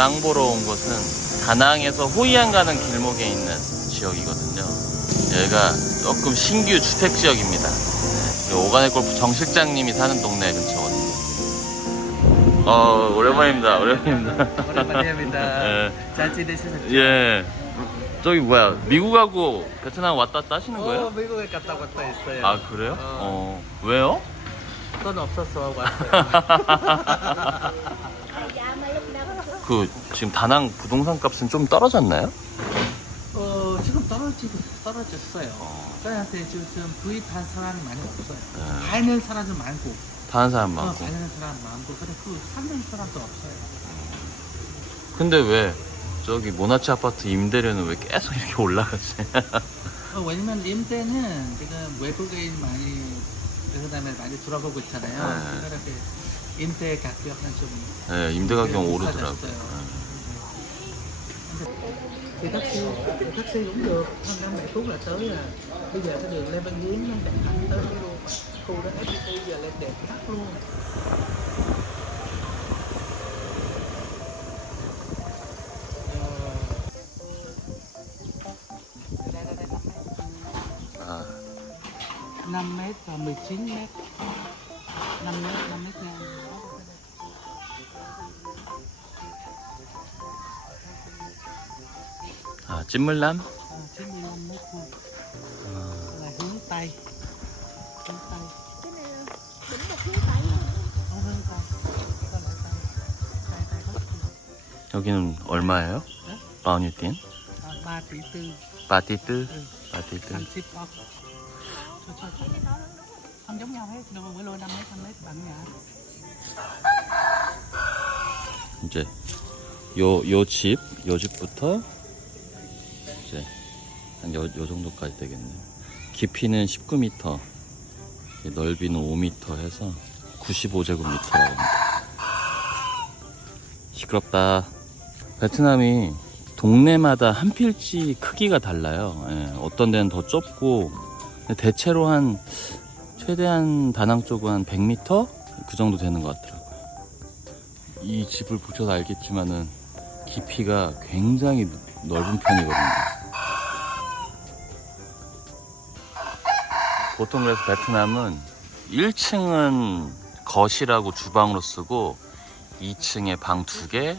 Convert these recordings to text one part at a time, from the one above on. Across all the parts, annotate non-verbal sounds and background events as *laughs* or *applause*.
땅 보러 온 곳은 다낭에서 호이안 가는 길목에 있는 지역이거든요. 여기가 조금 신규 주택 지역입니다. 네, 오가네 골프 정 실장님이 사는 동네 근처거든요. 어, 오랜만입니다. 오랜만입니다. 오랜만입니다. 예. *laughs* 잘 지내셨죠? 예. 저기 뭐야, 미국하고 베트남 왔다 갔다 하시는 거예요? 어, 미국에 갔다 왔다 했어요. 아, 그래요? 어, 왜요? 돈 없어서 왔어요. *laughs* *laughs* 그, 지금 다낭 부동산 값은 좀 떨어졌나요? 어, 지금 떨어지고 떨어졌어요. 저희한테 지금 구입한 사람이 많이 없어요. 네. 파는 사람도 많고, 파는 사람 어, 많고. 파는 사람 많고, 그래 그 사는 사람도 없어요. 근데 왜 저기 모나치 아파트 임대료는 왜 계속 이렇게 올라가지? 어, 왜냐면 임대는 지금 외국인 많이 그 다음에 많이 들어보고 있잖아요. 네. 그렇게 임대 가격은 좀 네, 임대 가격 네, 오르더라고요. thì taxi taxi cũng được hơn năm bảy phút là tới à bây giờ cái đường lê văn hiến nó đẹp lắm tới luôn khu đó FPT giờ lên đẹp lắm luôn 아, 5 mét và 19 mét 5 mét 5 mét ngang 아 찐물남? Ờ, 95 mét vuông là hướng Tây hướng Tây cái này là đỉnh một phía tây không hướng Tây Sao lại Tây Tây Tây Bắc 여기는 얼마예요? 네? 바우니틴? à, 3 tỷ tư 바티트? ừ. 바티트? Xanh ship off Thôi, thôi, thôi. không giống nhau hết đâu bữa lôi 5 mét 5 mét bằng nhà 이제 요 요 집, 요 집부터 이제 한 요 요 정도까지 되겠네요. 깊이는 19m, 넓이는 5m 해서 95제곱미터라고 합니다. 시끄럽다. 베트남이 동네마다 한 필지 크기가 달라요. 예, 어떤 데는 더 좁고 대체로 한 최대한 다낭 쪽은 한 100m 그 정도 되는 것 같더라고요. 이 집을 보셔서 알겠지만은 깊이가 굉장히 넓은 편이거든요. 보통 그래서 베트남은 1층은 거실하고 주방으로 쓰고 2층에 방 2개,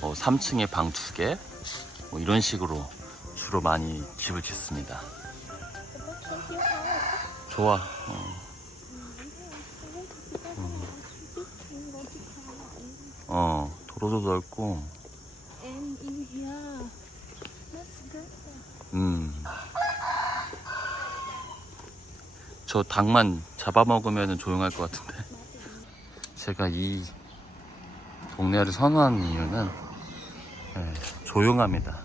뭐 3층에 방 2개, 뭐 이런 식으로 주로 많이 집을 짓습니다. 좋아. 어. 어, 도로도 넓고, 음. 저 닭만 잡아먹으면 조용할 것 같은데. 제가 이 동네를 선호하는 이유는 예, 조용합니다.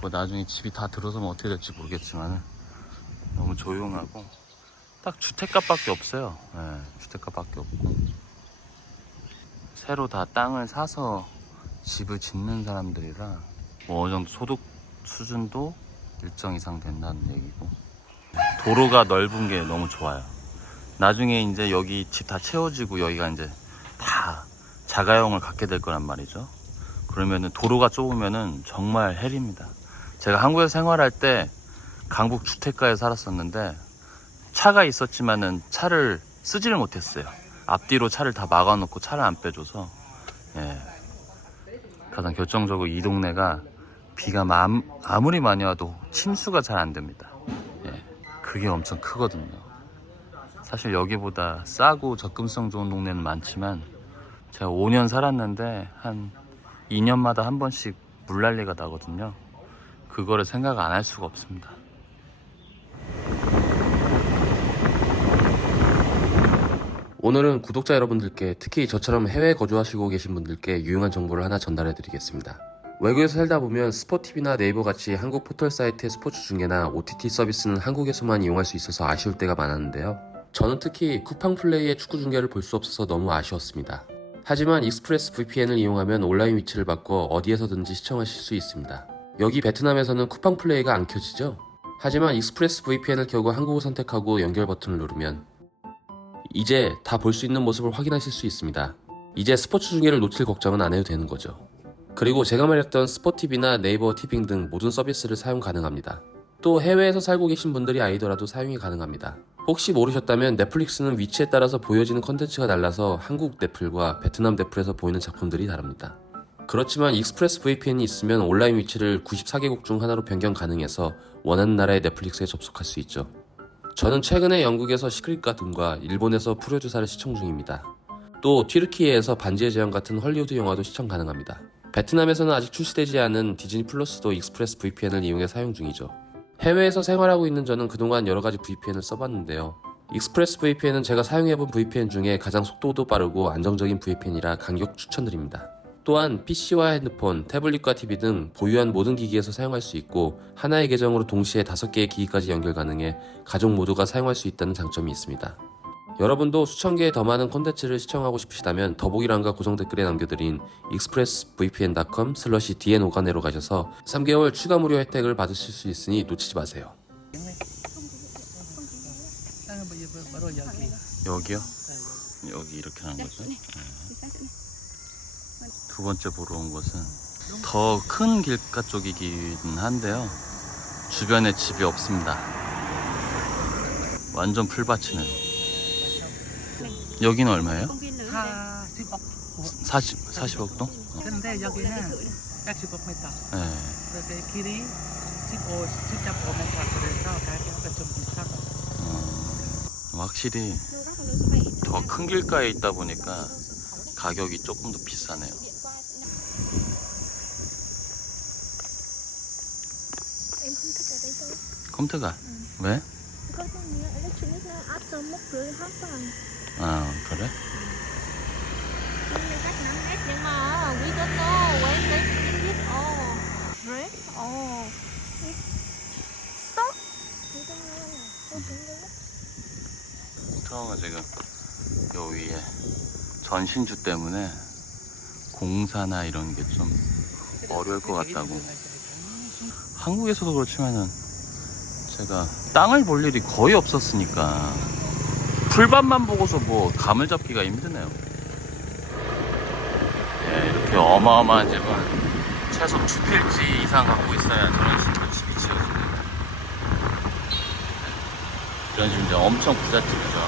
뭐 나중에 집이 다 들어서면 어떻게 될지 모르겠지만 너무 조용하고 딱 주택값밖에 없어요. 예, 주택값밖에 없고 새로 다 땅을 사서 집을 짓는 사람들이라 뭐 어느 정도 소득 수준도 일정 이상 된다는 얘기고 도로가 넓은 게 너무 좋아요. 나중에 이제 여기 집 다 채워지고 여기가 이제 다 자가용을 갖게 될 거란 말이죠. 그러면은 도로가 좁으면은 정말 헬입니다. 제가 한국에서 생활할 때 강북 주택가에 살았었는데 차가 있었지만은 차를 쓰지를 못했어요. 앞뒤로 차를 다 막아놓고 차를 안 빼줘서 예. 가장 결정적으로 이 동네가 비가 마- 아무리 많이 와도 침수가 잘 안 됩니다. 예. 그게 엄청 크거든요. 사실 여기보다 싸고 접근성 좋은 동네는 많지만 제가 5년 살았는데 한 2년마다 한 번씩 물난리가 나거든요. 그거를 생각 안 할 수가 없습니다. 오늘은 구독자 여러분들께 특히 저처럼 해외에 거주하시고 계신 분들께 유용한 정보를 하나 전달해 드리겠습니다. 외국에서 살다 보면 스포티비나 네이버 같이 한국 포털 사이트의 스포츠 중계나 OTT 서비스는 한국에서만 이용할 수 있어서 아쉬울 때가 많았는데요. 저는 특히 쿠팡 플레이의 축구 중계를 볼 수 없어서 너무 아쉬웠습니다. 하지만 익스프레스 VPN을 이용하면 온라인 위치를 바꿔 어디에서든지 시청하실 수 있습니다. 여기 베트남에서는 쿠팡 플레이가 안 켜지죠? 하지만 익스프레스 VPN을 켜고 한국을 선택하고 연결 버튼을 누르면 이제 다 볼 수 있는 모습을 확인하실 수 있습니다. 이제 스포츠 중계를 놓칠 걱정은 안 해도 되는 거죠. 그리고 제가 말했던 스포티비나 네이버 티빙 등 모든 서비스를 사용 가능합니다. 또 해외에서 살고 계신 분들이 아니더라도 사용이 가능합니다. 혹시 모르셨다면 넷플릭스는 위치에 따라서 보여지는 컨텐츠가 달라서 한국 넷플과 베트남 넷플에서 보이는 작품들이 다릅니다. 그렇지만 익스프레스 VPN이 있으면 온라인 위치를 94개국 중 하나로 변경 가능해서 원하는 나라의 넷플릭스에 접속할 수 있죠. 저는 최근에 영국에서 시크릿과 둠과 일본에서 프로듀사를 시청 중입니다. 또 튀르키예에서 반지의 제왕 같은 헐리우드 영화도 시청 가능합니다. 베트남에서는 아직 출시되지 않은 디즈니 플러스도 익스프레스 VPN을 이용해 사용 중이죠. 해외에서 생활하고 있는 저는 그동안 여러 가지 VPN을 써봤는데요. 익스프레스 VPN은 제가 사용해본 VPN 중에 가장 속도도 빠르고 안정적인 VPN이라 강력 추천드립니다. 또한 PC와 핸드폰, 태블릿과 TV 등 보유한 모든 기기에서 사용할 수 있고 하나의 계정으로 동시에 다섯 개의 기기까지 연결 가능해 가족 모두가 사용할 수 있다는 장점이 있습니다. 여러분도 수천 개의 더 많은 콘텐츠를 시청하고 싶으시다면 더보기란과 고정 댓글에 남겨드린 expressvpn.com 슬러시 dno가네로 가셔서 3개월 추가 무료 혜택을 받으실 수 있으니 놓치지 마세요. 여기요? 여기 이렇게 하는 거죠? 네. 두 번째 보러 온 곳은 더 큰 길가 쪽이긴 한데요. 주변에 집이 없습니다. 완전 풀밭이는. 여기는 얼마예요? công viên nữa Tha ship ốc. 40, 40억 동? 근데 여기는 110m. 네. 근데 길이 15, 15m 그래서 가격이 좀 비싸다. 어, 확실히 더 큰 길가에 있다 보니까 가격이 조금 더 비싸네요. thôi 컴트가 왜? 아 그래? nhưng cách 5 mét nhưng mà we don't know when they finish it all right oh stop we don't know là tôi cũng đúng 통통은 지금 요 위에 전신주 때문에 공사나 이런 게 좀 어려울 것 같다고. 한국에서도 그렇지만은 제가 땅을 볼 일이 거의 없었으니까 풀밭만 보고서 뭐 감을 잡기가 힘드네요. 예, 이렇게 어마어마한 집은 최소 두 필지 이상 갖고 있어야 저런 식으로 집이 지어집니다. 이런 집 이제 엄청 부잣집이죠.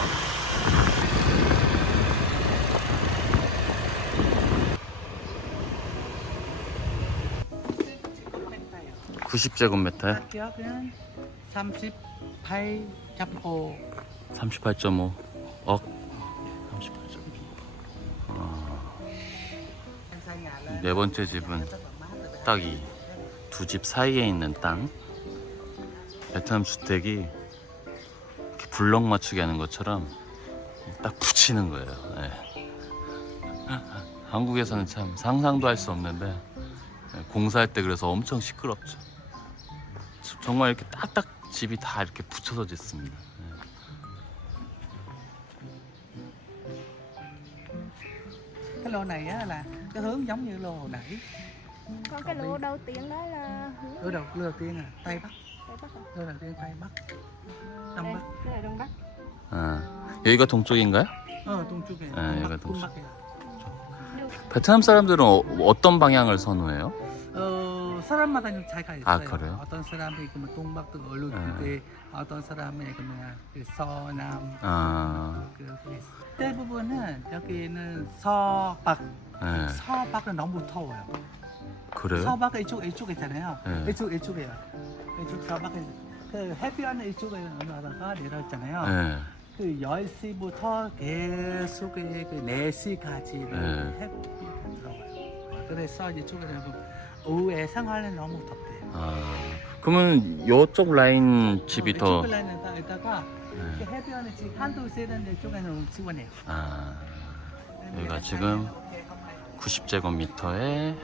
90제곱미터에 가격은 38.5. 38.5억? 38.5네 번째 집은 딱 이 두 집 사이에 있는 땅. 베트남 주택이 이렇게 블럭 맞추게 하는 것처럼 딱 붙이는 거예요. 네. *laughs* 한국에서는 참 상상도 할 수 없는데 네, 공사할 때 그래서 엄청 시끄럽죠. 정말 이렇게 딱딱 집이 다 이렇게 붙여서 짓습니다 Cái lô này á là cái hướng giống như lô hồi nãy. có cái lô đầu tiên đó là Lô đầu lô đầu tiên là Tây Bắc, Tây Bắc à? lô đầu tiên Tây Bắc. Đông đây Bắc. đây là đông bắc 아, 여기가 동쪽인가요? Ờ, tung 쪽에. 아, 여기가 동쪽. 베트남 사람들은 어, 떤 방향을 선호해요? 어, 사람마다 좀 차이가 있어요. 아, 그래요? 어떤 사람이 그러면 동bắc 또 얼룩 아. 때 어떤 사람이 그러면 그 서남 아, 그 대부분은 여기는 서bắc 네. 서bắc 너무 더워요. 그래요? 서bắc 이쪽 이쪽 있잖아요. 네. 이쪽 이쪽이에요. 이쪽 서bắc 그 해변 이쪽에 올라다가 내려왔잖아요. 네. 그 10시부터 계속 그 4시까지 네. 해변이 들어와요. 그래서 이쪽에는 오후에 생활은 너무 덥대요. 아, 그러면 이쪽 라인 집이 더, 이쪽 라인에다 있다가 네. 그 해변에 지금 한두 세대 이쪽에는 시원해요. 아, 여기가 지금 90제곱미터에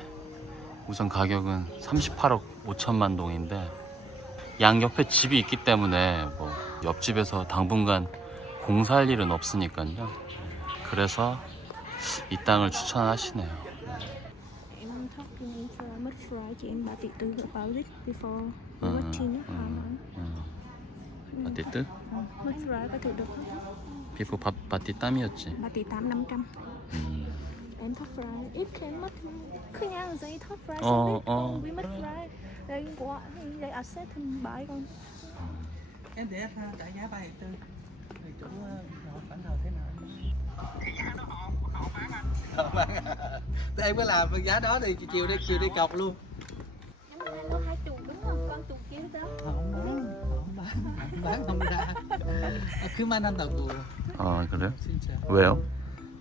우선 가격은 38억 5천만 동인데 양 옆에 집이 있기 때문에 뭐 옆집에서 당분간 공사할 일은 없으니까요. 그래서 이 땅을 추천하시네요. Much fry chị em bảo tỷ tư about it before Ừ, watching ừ. it 음. 바티트? much fry có thể được không 비포 바, 바티 땀이었지. bà tỷ tám năm trăm 음. em thóc fry ít kém mất 그냥 저희 탑 프라이 어, 어. với mất 프라이 đây của đây access thành bãi con em để ra trả giá ba tư thì chủ ờ, họ phản hồi thế nào Họ bán à? Thế em có làm với giá đó thì chiều đi chiều đi cọc luôn ra 아, 그만한다고 아 그래요? 진짜 왜요?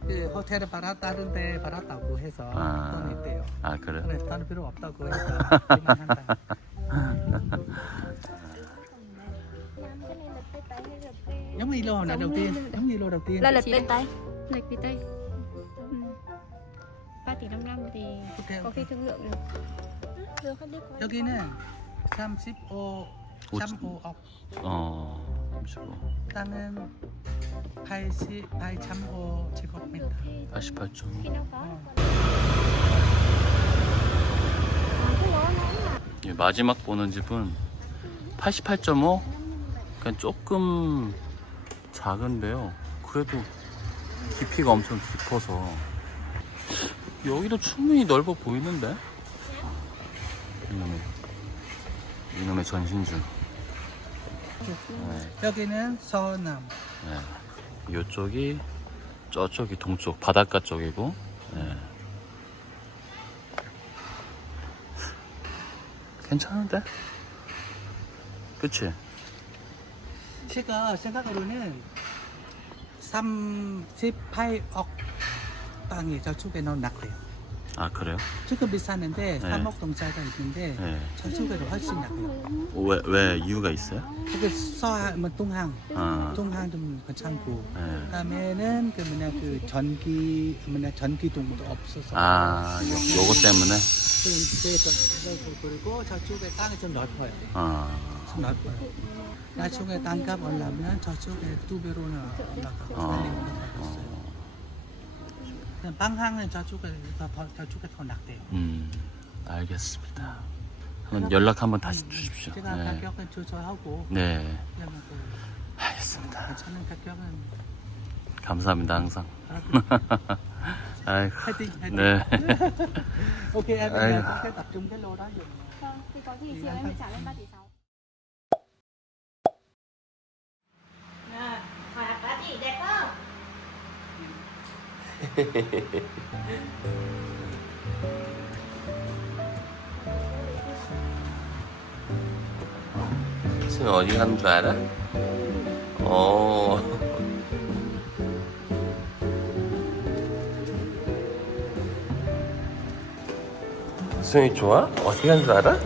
그 호텔을 받았다는데 받았다고 해서 아. 돈 있대요 아 그래요? 그래 돈 필요 없다고 해서 그만한다 làm cái này là tê tay hay là tê giống như lô hồi nãy đầu tiên giống như lô đầu tiên là lịch tê tay lịch phía tây ừ. 3 tỷ 55 thì Ok, có ok. khi thương lượng được được hết đi qua 여기는 35 35억 어 잠시만. 땅은 80 8.5 제곱미터 88점 khi nào có 어. à, cái lỗ nó là 예, 마지막 보는 집은 88.5 그냥 조금 작은데요. 그래도 깊이가 엄청 깊어서. 여기도 충분히 넓어 보이는데? 이놈의 이놈의 전신줄 네, 여기는 서남 네. 이쪽이 저쪽이 동쪽 바닷가 쪽이고 네. 괜찮은데? 그치? 제가 생각으로는 38억 땅이 저쪽에는 낙해요 아 그래요? 조금 비쌌는데 네. 3억 동자가 있는데 네. 저쪽에도 훨씬 낙해요 왜, 왜 이유가 있어요? 거기 서하, 뭐 동항 아, 동항 좀 괜찮고 네. 그다음에는 그 뭐냐 그 전기 뭐냐 전기동도 없어서 아 요, 요거 때문에? 그리고 그리고 저쪽에 땅이 좀 넓어요 아, 좀 넓어요 나중에 땅값 올라면 저쪽에 두 배로는 올라가고 어. 빨리 올라가겠어요 그냥 방향은 저쪽에 더, 더 저쪽에 더 낙대요. 음 알겠습니다. 한번 연락 한번 다시 주십시오. 제가 네, 가격은 조절하고 네. 그러면 그 알겠습니다. 괜찮은 가격은 감사합니다 항상. *laughs* 아이고. 화이팅 화이팅. 네. ok em Ai- có thể tập trung cái lô đó dùng Vâng, thì có gì chiều em phải trả lên 3 tỷ 6 지금 어디 가는 줄 알아? 어. 수영이 좋아? 어디 가는 줄 알아?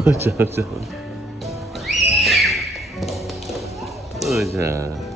으자, 으자. 으자.